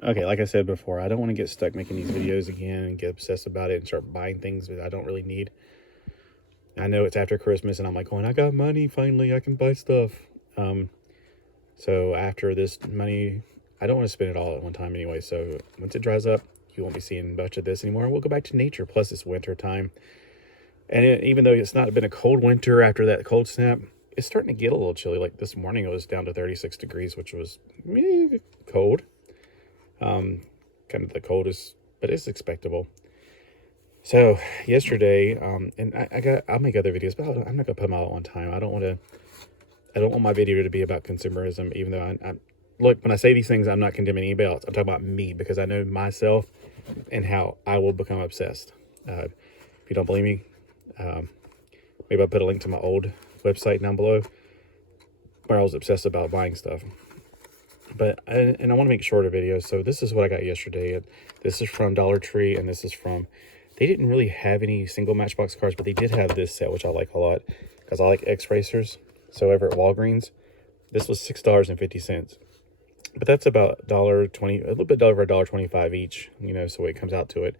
Okay, like I said before, I don't want to get stuck making these videos again and get obsessed about it and start buying things that I don't really need. I know it's after Christmas and I'm like, going, I got money, finally, I can buy stuff. So after this money, I don't want to spend it all at one time anyway. So once it dries up, you won't be seeing much of this anymore. We'll go back to nature. Plus, it's winter time. And even though it's not been a cold winter after that cold snap, it's starting to get a little chilly. Like this morning, it was down to 36 degrees, which was cold. Kind of the coldest, but it's expectable. So yesterday, and I'll make other videos, but I'm not gonna put them all at one time. I don't want my video to be about consumerism, even though I look, when I say these things, I'm not condemning anybody else. I'm talking about me because I know myself and how I will become obsessed. If you don't believe me, maybe I'll put a link to my old website down below where I was obsessed about buying stuff. But I want to make shorter videos, so this is what I got yesterday. This is from Dollar Tree, and this is from, they didn't really have any single Matchbox cars, but they did have this set, which I like a lot because I like X-Racers. So over at Walgreens, this was $6.50, but that's about $1.20, a little bit over $1.25 each, you know, so it comes out to it.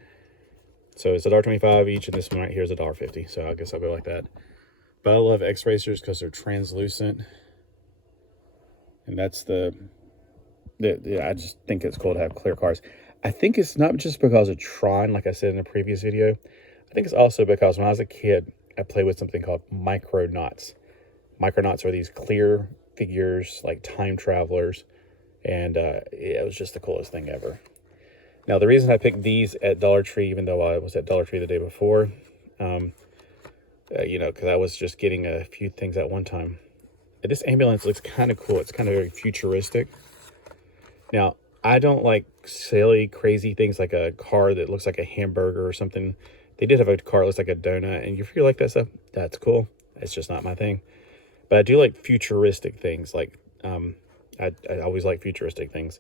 So it's $1.25 each, and this one right here is $1.50. So I guess I'll go like that. But I love X-Racers because they're translucent, and that's I just think it's cool to have clear cars. I think it's not just because of Tron, like I said in a previous video. I think it's also because when I was a kid, I played with something called Micronauts. Micronauts are these clear figures, like time travelers, and it was just the coolest thing ever. Now, the reason I picked these at Dollar Tree, even though I was at Dollar Tree the day before, you know, because I was just getting a few things at one time. This ambulance looks kind of cool. It's kind of very futuristic. Now, I don't like silly, crazy things like a car that looks like a hamburger or something. They did have a car that looks like a donut, and if you like that stuff, that's cool. It's just not my thing. But I do like futuristic things. Like, I always like futuristic things.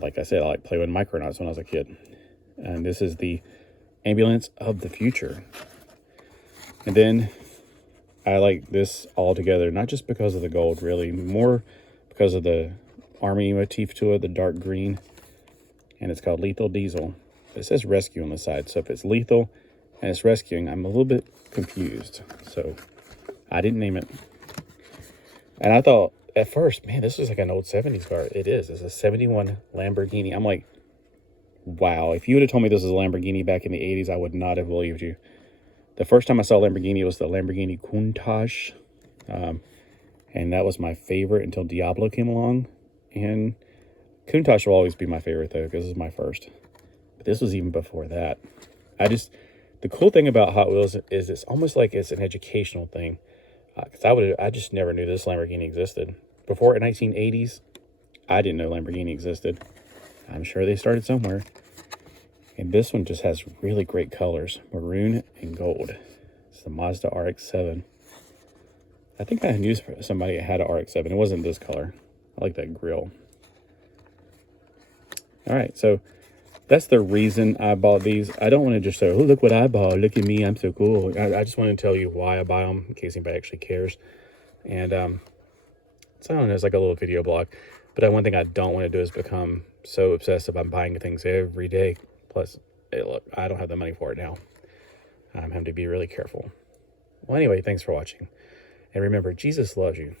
Like I said, I like playing with Micronauts when I was a kid. And this is the ambulance of the future. And then I like this all together, not just because of the gold, really, more because of the army motif to it, the dark green. And it's called Lethal Diesel. It says rescue on the side, so if it's lethal and it's rescuing, I'm a little bit confused. So I didn't name it. And I thought at first, man, this is like an old 70s car. It is. It's a 71 Lamborghini. I'm like, wow. If you would have told me this was a Lamborghini back in the 80s, I would not have believed you. The first time I saw Lamborghini was the Lamborghini Countach. And that was my favorite until Diablo came along. And Countach will always be my favorite, though, because this is my first. But this was even before that. The cool thing about Hot Wheels is it's almost like it's an educational thing. Because I just never knew this Lamborghini existed. Before the 1980s, I didn't know Lamborghini existed. I'm sure they started somewhere. And this one just has really great colors, maroon and gold. It's the Mazda RX-7. I think I knew somebody that had an RX-7. It wasn't this color. I like that grille. All right, so that's the reason I bought these. I don't want to just say, oh, look what I bought. Look at me, I'm so cool. I just want to tell you why I buy them in case anybody actually cares. And so I don't know, it's like a little video blog. But one thing I don't want to do is become so obsessed about buying things every day. Plus, hey, look, I don't have the money for it now. I'm having to be really careful. Well, anyway, thanks for watching. And remember, Jesus loves you.